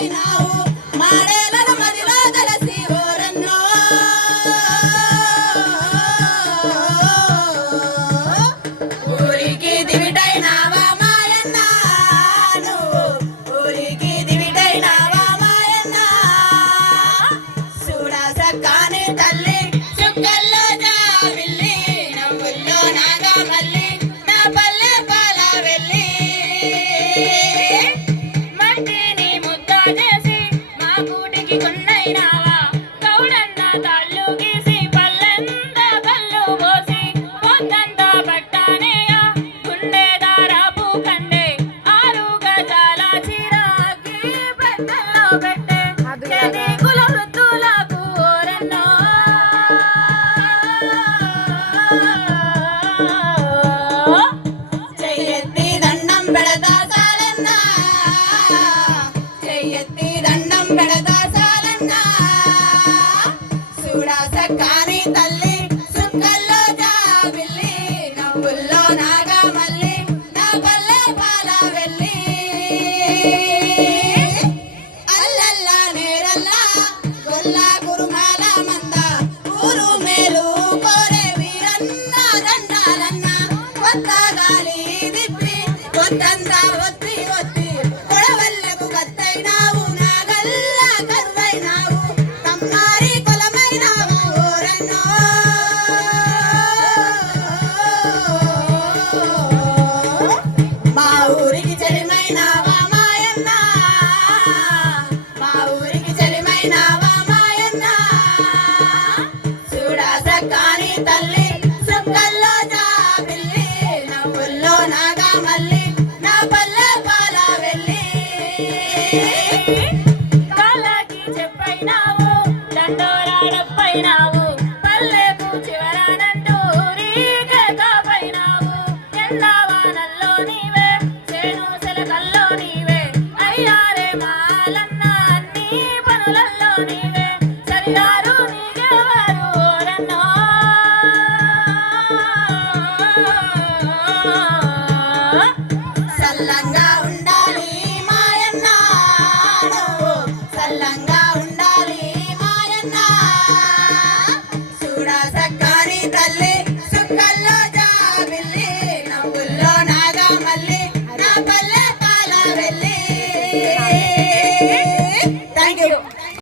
దివిటైనావు మాడేలను మదిలో తలసి ఓరన్నో ఊరికి దివిటైనావా మాయన్న నువ్వు ఊరికి దివిటైనావా మాయన్న చూడ సక్కాని తల్లి చుక్కల్లో జాబిల్లి నవ్వుల్లో నాగా మల్లి నా పల్లె పాల వెళ్ళి మట్టిని ముద్ద చేసి మా కూటికి కొన్నైనావా గౌడన్న తాళ్ళు గీసి పల్లెంత కళ్ళు పోసి పొద్దంతా పట్టానేయ గుండె దారాపు కండే ఆరు గజాల చిరాకి పెట్టెల్లో పెట్టే చేతి కుల వృత్తులకు ఓరన్నో చెయ్యెత్తి దండం పెడతా సాలన్నా చెయ్యెత్తి దండం పెడతా సాలన్నా చూడా సక్కాని తల్లి సుక్కల్లో జాబిల్లి నవ్వుల్లో నాగా మల్లి నా పల్లె పాల వెళ్ళి అల్లల్లా నేరల్లా గొల్లా గురుమాల మంద ఊరు మేలు కోరే వీరన్న దండాలన్న కొత్త గాలి దిప్పి కొత్తంతా ఒత్తి ఒత్తి కొడవల్లకు కత్తైనావు నాగల్లా కరువైనావు కమ్మారి కొలమైనావు ఓరన్నో మా ఊరికి చెలిమైనావా మాయన్న మా ఊరికి చెలిమైనావా మాయన్న చూడా సక్కాని తల్లి సుక్కల్లో జాబిల్లి నవ్వుల్లో నాగా మల్లి నా పల్లె పాల వెళ్ళి కాళ్ళకి చెప్పైనావు దండోరాడప్పైనావు పల్లెకు చివరానంటూ ఊరికే కాపైనావు ఎండావానల్లో నీవే చేను సెలకల్లో నీవే అయ్యారే మాలన్న అన్ని పనులల్లో నీవే సరిగారు నీకెవరు ఓరన్నో సల్లంగా ఉండాలి మాయన్న నువ్వు సల్లంగా